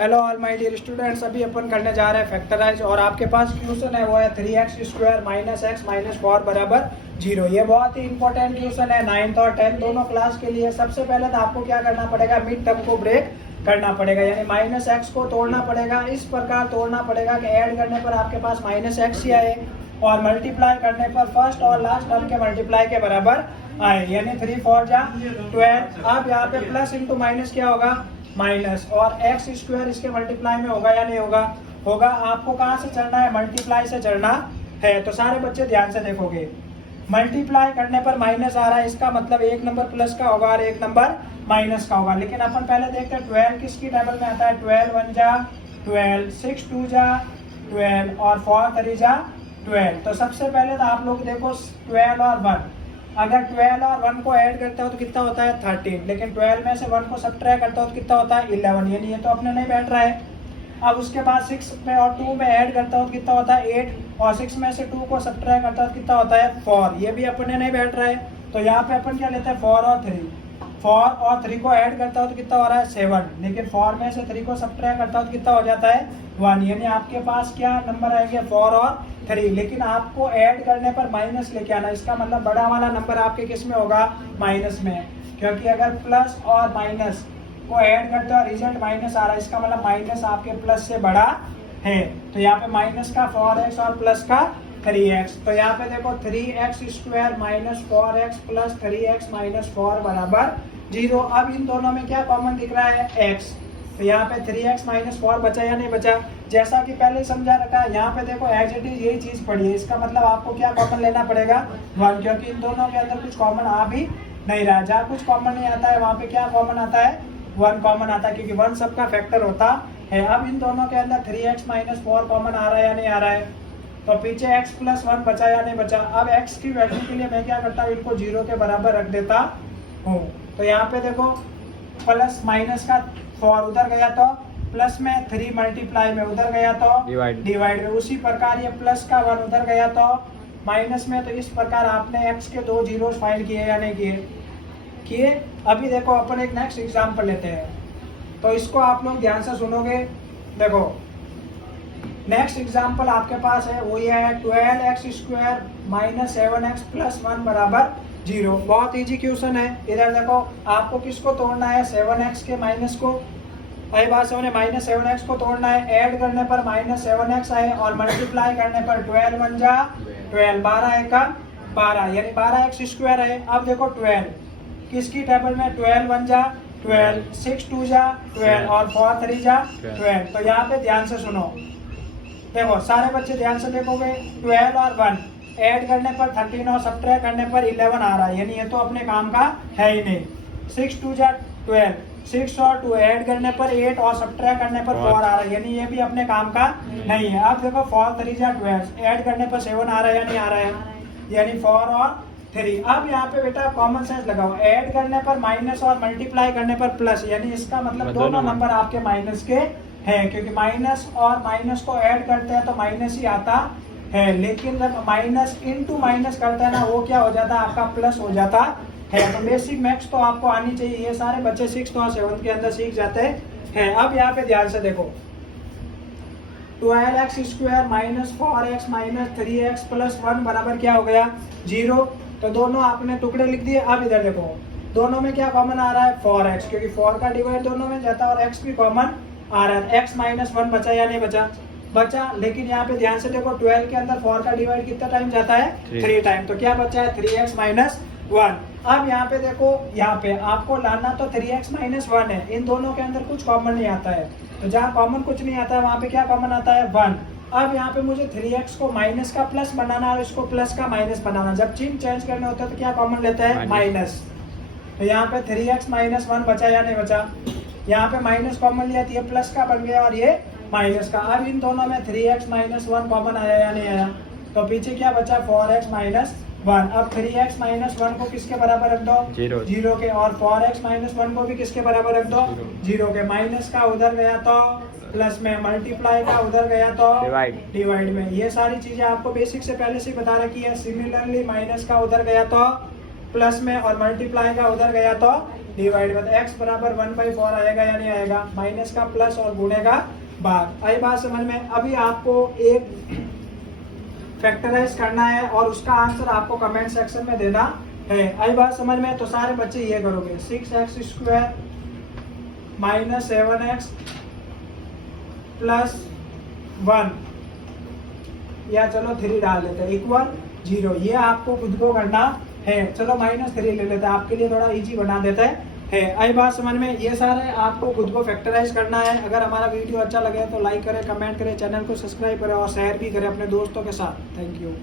Hello all my dear students, अभी अपन करने जा रहे हैं फैक्टराइज और आपके पास क्वेश्चन है वो है 3x² माइनस एक्स माइनस 4 बराबर 0। ये बहुत ही इंपॉर्टेंट क्वेश्चन है 9th और 10th दोनों क्लास के लिए। सबसे पहले तो आपको क्या करना पड़ेगा, मिड टर्म को ब्रेक करना पड़ेगा, यानी माइनस एक्स को तोड़ना पड़ेगा। इस प्रकार तोड़ना पड़ेगा कि ऐड करने पर आपके पास माइनस एक्स ही आए और मल्टीप्लाई करने पर फर्स्ट और लास्ट टर्म के मल्टीप्लाई के बराबर आए, यानी 3 4 जा 12। अब यहाँ पे प्लस इंटू माइनस क्या होगा, माइनस, और x² इसके मल्टीप्लाई में होगा या नहीं होगा, होगा। आपको कहाँ से चढ़ना है, मल्टीप्लाई से चढ़ना है। तो सारे बच्चे ध्यान से देखोगे, मल्टीप्लाई करने पर माइनस आ रहा है, इसका मतलब एक नंबर प्लस का होगा और एक नंबर माइनस का होगा। लेकिन अपन पहले देखते हैं 12 किसकी टेबल में आता है। 12 1 जा 12, 6 2 जा 12 और 4 3 जा 12। तो सबसे पहले तो आप लोग देखो 12 और 1, अगर 12 और 1 को ऐड करते हो तो कितना होता है 13, लेकिन 12 में से 1 को सब्ट्रैक्ट करते हो तो कितना होता है 11, यानी ये तो अपने नहीं बैठ रहा है। अब उसके बाद 6 में और 2 में ऐड करता हो तो कितना होता है 8, और 6 में से 2 को सब्ट्रैक्ट करता हो तो कितना होता है 4, ये भी अपने नहीं बैठ रहा है। तो यहाँ पे अपन क्या लेते हैं 4 और 3, 4 और 3 को ऐड करता हो तो कितना हो रहा है 7, लेकिन 4 में से 3 को सब्ट्रैक्ट करता हो तो कितना हो जाता है 1, यानी आपके पास क्या नंबर आएंगे 4 और 3। लेकिन आपको ऐड करने पर माइनस लेके आना, इसका मतलब बड़ा वाला नंबर आपके किस में होगा, माइनस में, क्योंकि अगर प्लस और माइनस को ऐड करते हो रिजल्ट माइनस आ रहा है, इसका मतलब माइनस आपके प्लस से बड़ा है। तो यहाँ पे माइनस का 4x और प्लस का 3x, तो यहाँ पे देखो 3x² minus 4x plus 3x minus 4 बराबर 0। अब इन दोनों में क्या कॉमन दिख रहा है, x, तो यहाँ पे 3x माइनस 4 बचा या नहीं बचा, जैसा कि पहले समझा रखा है। यहाँ पे देखो एज इट इज यही चीज पड़ी है, इसका मतलब आपको क्या कॉमन लेना पड़ेगा 1, क्योंकि इन दोनों के अंदर कुछ कॉमन आ भी नहीं रहा। जहाँ कुछ कॉमन नहीं आता है वहाँ पे क्या कॉमन आता है 1 कॉमन आता है, क्योंकि 1 सबका फैक्टर होता है। अब इन दोनों के अंदर 3x माइनस 4 कॉमन आ रहा है या नहीं आ रहा है, तो पीछे x प्लस 1 बचा या नहीं बचा। अब x की वैल्यू के लिए मैं क्या करता हूँ, इनको 0 के बराबर रख देता हूँ। तो यहाँ पे देखो प्लस माइनस का 4 उधर गया तो प्लस में 3 मल्टीप्लाई में उधर गया तो डिवाइड में, उसी प्रकार ये प्लस का 1 उधर गया तो माइनस में। तो इस प्रकार आपने x के 2 जीरो फाइंड किए या नहीं किए। अभी देखो अपन एक नेक्स्ट एग्जांपल लेते हैं, तो इसको आप लोग ध्यान से सुनोगे। देखो नेक्स्ट एग्जांपल आपके पास है वो ये है 12x² माइनस 7x प्लस 1 बराबर 0। बहुत इजी क्वेश्चन है। इधर देखो आपको किसको तोड़ना है, 7x के माइनस को, आई बात समझे, माइनस 7x को तोड़ना है। ऐड करने पर माइनस 7x आए और मल्टीप्लाई करने पर 12 1 जा 12, 12 1 12, यानी 12x² है। अब देखो 12 किसकी टेबल में, 12 1 जा 12, 6 2 जा 12 और 4 3 जा 12। तो यहाँ पे ध्यान से सुनो, देखो सारे बच्चे ध्यान से देखोगे, 12 और 1 ऐड करने पर 13 और सब्ट्रैक्ट करने पर 11 आ रहा है, यानी ये तो अपने काम का है ही नहीं। 6 2 जा 12, 6 और 2 ऐड करने पर 8 और सब्ट्रैक्ट करने पर 4 आ रहा है, यानी ये भी अपने काम का नहीं है। अब देखो 4 3 जा 12 ऐड करने पर 7 आ रहा है या नहीं आ रहा है, यानी 4 और 3। अब यहाँ पे बेटा कॉमन सेंस लगाओ, ऐड करने पर माइनस और मल्टीप्लाई करने पर प्लस, यानी इसका मतलब दोनों नंबर आपके माइनस के हैं, क्योंकि माइनस और माइनस को ऐड करते हैं तो माइनस ही आता है, लेकिन जब माइनस इंटू माइनस करते हैं ना, वो क्या हो जाता है आपका प्लस हो जाता है। तो बेसिक मैथ्स तो आपको आनी चाहिए, ये सारे बच्चे 6th और 7th के अंदर सीख जाते हैं। अब यहाँ पे ध्यान से देखो 12x² minus 4x minus 3x plus 1 बराबर क्या हो गया 0। तो दोनों आपने टुकड़े लिख दिए। अब इधर देखो दोनों में क्या कॉमन आ रहा है 4x, क्योंकि 4 का डिवाइड दोनों में जाता है और x भी कॉमन आ रहा है। x माइनस 1 बचा या नहीं बचा, लेकिन यहाँ पे ध्यान से देखो 12 के अंदर 4 का डिवाइड कितना टाइम जाता है 3 टाइम, तो क्या बचा है 3x माइनस 1। अब यहाँ पे देखो, यहाँ पे आपको लाना तो 3x माइनस 1 है, इन दोनों के अंदर कुछ कॉमन नहीं आता है, तो जहाँ कॉमन कुछ नहीं आता है वहाँ पे क्या कॉमन आता है 1। अब यहाँ पे मुझे 3x को माइनस का प्लस बनाना और इसको प्लस का माइनस बनाना, जब चिन्ह चेंज करने होता है तो क्या कॉमन लेता है माइनस। तो यहाँ पे 3x माइनस 1 बचा या नहीं बचा, यहाँ पे माइनस कॉमन लिया तो ये प्लस का बन गया और ये माइनस का। अब इन दोनों में 3x माइनस 1 कॉमन आया या नहीं आया, तो पीछे क्या बचा 4x माइनस 1। अब 3x माइनस 1 को किसके बराबर रख दो 0 के, और 4x माइनस 1 को भी किसके बराबर रख दो 0 के। माइनस का उधर गया तो प्लस में, मल्टीप्लाई का उधर गया तो डिवाइड में। ये सारी चीजें आपको बेसिक से पहले से बता रखी है। सिमिलरली माइनस का उधर गया तो प्लस में और मल्टीप्लाई का उधर गया तो डिवाइड बाय x बराबर 1/4 आएगा या नहीं आएगा, माइनस का प्लस और गुणे का भाग। आई बात समझ में। अभी आपको एक फैक्टराइज करना है और उसका आंसर आपको कमेंट सेक्शन में देना है। आई बात समझ में। तो सारे बच्चे ये करोगे 6x² माइनस 7x प्लस 1 या चलो 3 डाल देते हैं इक्वल 0। ये आपको खुद को करना है। चलो -3 ले लेते हैं, आपके लिए थोड़ा इजी बना देते हैं। आई बात समझ में। ये सारे आपको खुद को फैक्टराइज करना है। अगर हमारा वीडियो अच्छा लगे तो लाइक करें, कमेंट करें, चैनल को सब्सक्राइब करें और शेयर भी करें अपने दोस्तों के साथ। Thank you.